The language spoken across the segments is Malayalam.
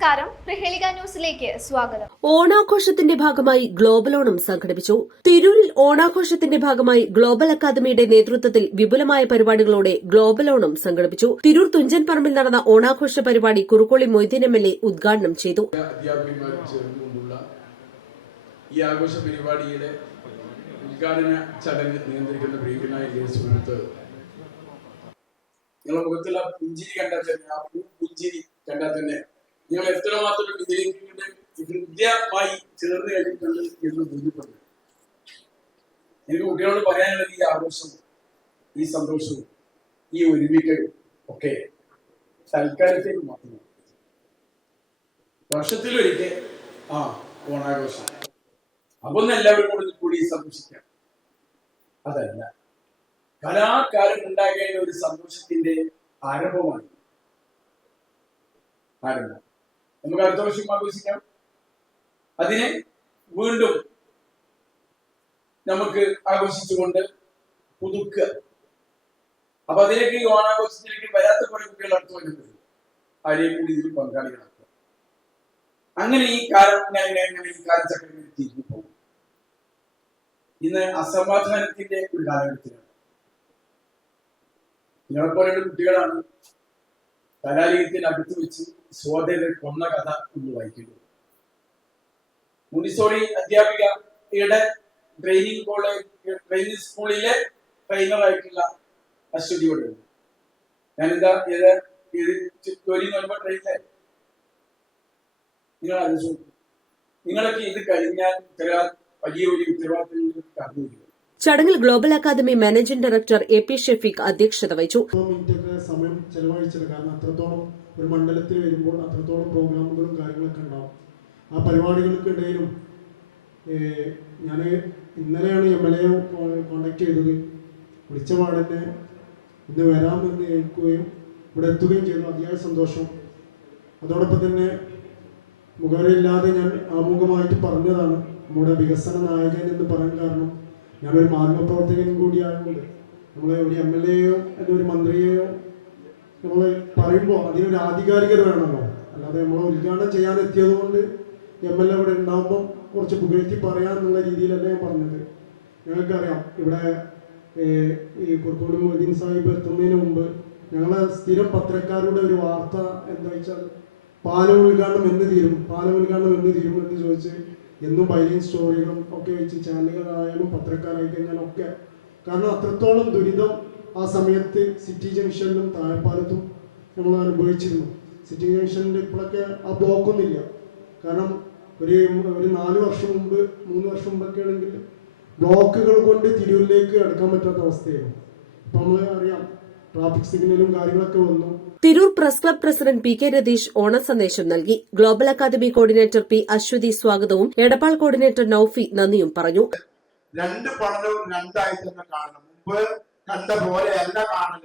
നമസ്കാരം. പ്രഹേളിക ന്യൂസിലേക്ക് സ്വാഗതം. ഓണാഘോഷത്തിന്റെ ഭാഗമായി ഗ്ലോബൽ ഓണം സംഘടിപ്പിച്ചു. തിരൂരിൽ ഓണാഘോഷത്തിന്റെ ഭാഗമായി ഗ്ലോബൽ അക്കാദമിയുടെ നേതൃത്വത്തിൽ വിപുലമായ പരിപാടികളോടെ ഗ്ലോബൽ ഓണം സംഘടിപ്പിച്ചു. തിരൂർ തുഞ്ചൻ പറമ്പിൽ നടന്ന ഓണാഘോഷ പരിപാടി Kurukkoli Moideen M L A ഉദ്ഘാടനം ചെയ്തു. ഈ ആഘോഷ പരിപാടിയുടെ ഉദ്ഘാടന ചടങ്ങ് നിയന്ത്രിക്കുന്ന സുഹൃത്ത് നിങ്ങളുടെ മുഖത്തുള്ള പുഞ്ചിരി കണ്ടാൽ തന്നെ ആ പൂ പുഞ്ചിരി കണ്ടാൽ തന്നെ നിങ്ങൾ എത്രമാത്രം ഇതിലേക്ക് ഹൃദ്യമായി ചേർന്ന് കഴിഞ്ഞിട്ടുണ്ട് എന്ന് ബോധ്യപ്പെടുന്നു. എനിക്ക് കുട്ടികളോട് പറയാനുള്ളത് ഈ ആഘോഷം ഈ സന്തോഷവും ഈ ഒരുമിക്കലും ഒക്കെ തൽക്കാലത്തേക്ക് മാത്രമാണ് വർഷത്തിലൊരിക്കൽ ആ ഓണാഘോഷം. അപ്പൊ ഒന്ന് എല്ലാവരും കൂടി കൂടി സന്തോഷിക്കാം. അതല്ല കലാകാലം ഉണ്ടാകേണ്ട ഒരു സന്തോഷത്തിന്റെ ആരംഭമാണ് ആരംഭം. നമുക്ക് അടുത്ത വർഷം ആഘോഷിക്കാം അതിനെ വീണ്ടും നമുക്ക് ആഘോഷിച്ചുകൊണ്ട് പുതുക്കുക. അപ്പൊ അതിലേക്ക് ഈ ഓണാഘോഷത്തിലേക്ക് വരാത്ത കുറെ കുട്ടികൾ അടുത്ത് വന്നിട്ടുണ്ട്. ആരെയും കൂടി ഇതിൽ പങ്കാളികളാക്കുക. അങ്ങനെ ഈ കാലം അങ്ങനെ ഈ കാലചക്രം തിരിഞ്ഞു പോകും. ഇന്ന് അസമാധാനത്തിന്റെ ഒരു കാലഘട്ടത്തിലാണ്. നിങ്ങളെപ്പോലെയുള്ള കുട്ടികളാണ്. കലാലയത്തിന് അടുത്ത് വെച്ച് സോദരൻ കൊന്ന കഥ ഒന്ന് വായിക്കുന്നു. മുനിസോളി അധ്യാപികയുടെ ട്രെയിനിങ് കോളേജ് ട്രെയിനിങ് സ്കൂളിലെ ട്രെയിനറായിട്ടുള്ള അശ്വതിയോട് ഞാനെന്താ ഏത് ജോലി നിങ്ങൾ ആലോചിച്ചു നിങ്ങളൊക്കെ ഇത് കഴിഞ്ഞാൽ ഉത്തരവാ വലിയ ഒരു ഉത്തരവാദിത്തം കടന്നു വരും. ചടങ്ങിൽ global academy managing director A P Shefeeq അധ്യക്ഷത വഹിച്ചു. സമയം ചെലവഴിച്ചത് ഒരു മണ്ഡലത്തിൽ വരുമ്പോൾ അത്രത്തോളം പ്രോഗ്രാമുകളും കാര്യങ്ങളൊക്കെ ഉണ്ടാവും. ആ പരിപാടികൾക്കിടയിലും ഞാൻ ഇന്നലെയാണ് എം എൽ എ കോണ്ടാക്ട് ചെയ്തത്. വിളിച്ച പാടന്നെ ഇന്ന് വരാമെന്ന് ഏൽക്കുകയും ഇവിടെ എത്തുകയും ചെയ്തു. അതിയായ സന്തോഷം. അതോടൊപ്പം തന്നെ മുഖവരയില്ലാതെ ഞാൻ ആമുഖമായിട്ട് പറഞ്ഞതാണ്. നമ്മുടെ വികസന നായകൻ എന്ന് പറയാൻ കാരണം ഞാനൊരു മാധ്യമപ്രവർത്തകൻ കൂടിയായതുകൊണ്ട് നമ്മളെ ഒരു എം എൽ എയോ അല്ലെങ്കിൽ ഒരു മന്ത്രിയെയോ നമ്മൾ പറയുമ്പോൾ അതിനൊരു ആധികാരികത വേണമല്ലോ. അല്ലാതെ നമ്മൾ ഉദ്ഘാടനം ചെയ്യാൻ എത്തിയത് കൊണ്ട് എം എൽ എ ഇവിടെ ഉണ്ടാകുമ്പം കുറച്ച് പുകഴ്ത്തി പറയാന്നുള്ള രീതിയിലല്ല ഞാൻ പറഞ്ഞത്. ഞങ്ങൾക്കറിയാം ഇവിടെ ഈ കുറുക്കോട് മൊയ്തീൻ സാഹിബ് എത്തുന്നതിന് മുമ്പ് ഞങ്ങളെ സ്ഥിരം പത്രക്കാരുടെ ഒരു വാർത്ത എന്താ വെച്ചാൽ പാലം ഉദ്ഘാടനം എന്ന് തീരും പാലം ഉദ്ഘാടനം എന്ന് തീരും എന്ന് ചോദിച്ച് എന്നും ബൈലിംഗ് സ്റ്റോറികളും ഒക്കെ വെച്ച് ചാനലുകളായാലും പത്രക്കാരായി കഴിഞ്ഞാലും ഒക്കെ കാരണം അത്രത്തോളം ദുരിതം ആ സമയത്ത് സിറ്റി ജംഗ്ഷനിലും താഴെപ്പാലത്തും നമ്മൾ അനുഭവിച്ചിരുന്നു. സിറ്റി ജംഗ്ഷനിൽ ഇപ്പോഴൊക്കെ ആ ബ്ലോക്കൊന്നുമില്ല. കാരണം ഒരു ഒരു നാല് വർഷം മുമ്പ് മൂന്ന് വർഷം മുമ്പൊക്കെ ആണെങ്കിൽ ബ്ലോക്കുകൾ കൊണ്ട് തിരൂരിലേക്ക് അടുക്കാൻ പറ്റാത്ത അവസ്ഥയായിരുന്നു. ഇപ്പം നമ്മൾ അറിയാം ട്രാഫിക് സിഗ്നലും കാര്യങ്ങളൊക്കെ വന്നു. Tirur press club president P K Ratheesh ഓണ സന്ദേശം നൽകി. Global academy coordinator P Aswathi സ്വാഗതവും എടപ്പാൾ കോർഡിനേറ്റർ നൌഫി നന്ദിയും പറഞ്ഞു. രണ്ട് പഠനവും രണ്ടായി തന്നെ കാണണം. മുമ്പ് കണ്ട പോലെയല്ല കാണൽ.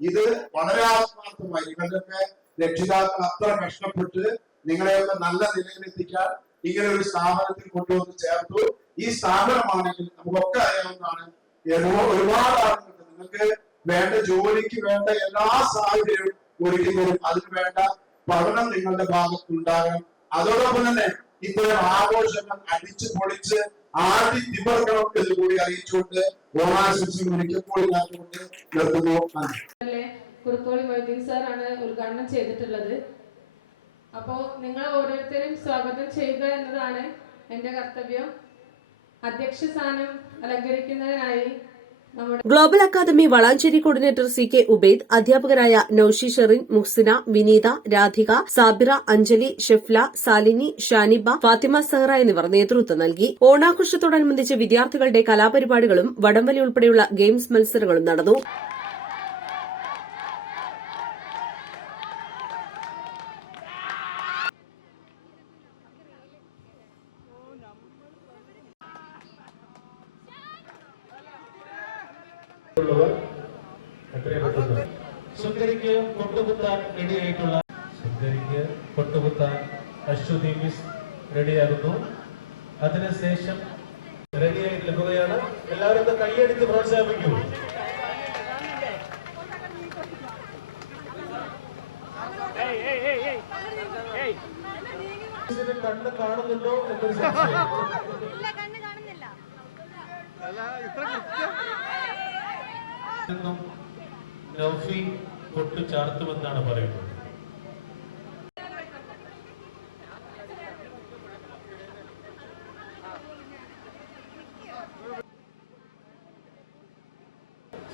ഇത് വളരെ ആത്മാർത്ഥമായി നിങ്ങളുടെയൊക്കെ രക്ഷിതാക്കൾ അത്ര കഷ്ടപ്പെട്ട് നിങ്ങളെയൊക്കെ നല്ല നിലയിലെത്തിക്കാൻ ഇങ്ങനെ ഒരു സ്ഥാപനത്തിൽ കൊണ്ടുവന്ന് ചേർത്തു. ഈ സ്ഥാപനമാണെങ്കിൽ നമുക്കൊക്കെ അറിയാവുന്നതാണ് ഒരുപാട് ആളുകളുണ്ട് നിങ്ങൾക്ക് വേണ്ട ജോലിക്ക് വേണ്ട എല്ലാ സാഹചര്യവും ഒരുക്കി തരും അതിന് വേണ്ട പഠനം നിങ്ങളുടെ ഭാഗത്തുണ്ടാകണം. അതോടൊപ്പം തന്നെ ഇത്തരം ആഘോഷങ്ങൾ അടിച്ചു പൊളിച്ച് ആടി തിമർക്കണം കൂടി അറിയിച്ചുകൊണ്ട് ഓണാശംസകൾ ഒരിക്കൽ കൂടി നൽകുകൊണ്ട് കുറുക്കോളി മൊയ്തീൻ സാറാണ് ഉദ്ഘാടനം ചെയ്തിട്ടുള്ളത്. അപ്പോൾ നിങ്ങൾ ഓരോരുത്തരും സ്വാഗതം ചെയ്യുക എന്നതാണ് എന്റെ കർത്തവ്യം. അധ്യക്ഷ സ്ഥാനം അലങ്കരിക്കുന്നതിനായി global academy Valanchery coordinator C K Ubaid അധ്യാപകരായ നൌഷി ഷെറിൻ മുഹ്സിന വിനീത രാധിക സാബിറ അഞ്ജലി ഷെഫ്ല സാലിനി ഷാനിബ ഫാത്തിമ സെഹ്റ എന്നിവർ നേതൃത്വം നൽകി. ഓണാഘോഷത്തോടനുബന്ധിച്ച് വിദ്യാർത്ഥികളുടെ കലാപരിപാടികളും വടംവലി ഉൾപ്പെടെയുള്ള ഗെയിംസ് മത്സരങ്ങളും നടന്നു. ഉള്ളവർ എത്രയും പെട്ടെന്ന് സുന്ദരിക്ക് കൊട്ടുകുത്താൻ റെഡിയായിട്ടുള്ള സുന്ദരിക്ക് കൊട്ടുകുത്താൻ അശ്വതി മിസ് റെഡിയാകുന്നു. അതിനുശേഷം റെഡിയായി നിൽക്കുകയാണ്. എല്ലാവരും കൈയടിച്ച് പ്രോത്സാഹിപ്പിക്കൂ. കണ്ണ് കാണുന്നുണ്ടോ എന്നൊരു സംശയം. നിന്നും നൗഫി പറയുന്നത്.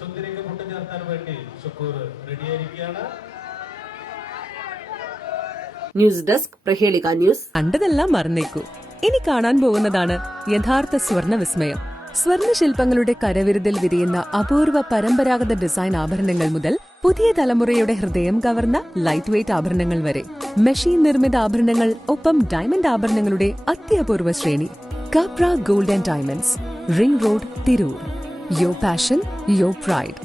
സുന്ദരിക്ക് പൊട്ടു ചേർത്താൻ വേണ്ടി Shukoor റെഡിയായിരിക്കുകയാണ്. News desk Prahelika news. കണ്ടതെല്ലാം മറന്നേക്കൂ. ഇനി കാണാൻ പോകുന്നതാണ് യഥാർത്ഥ സ്വർണ വിസ്മയം സ്വർണ ശില്പങ്ങളുടെ കരവിരുതിൽ വിരിയുന്ന അപൂർവ പരമ്പരാഗത ഡിസൈൻ ആഭരണങ്ങൾ മുതൽ പുതിയ തലമുറയുടെ ഹൃദയം കവർന്ന ലൈറ്റ് വെയ്റ്റ് ആഭരണങ്ങൾ വരെ. മെഷീൻ നിർമ്മിത ആഭരണങ്ങൾ ഒപ്പം ഡയമണ്ട് ആഭരണങ്ങളുടെ അത്യപൂർവ ശ്രേണി. Kapra gold and diamonds ring road Tirur your passion your pride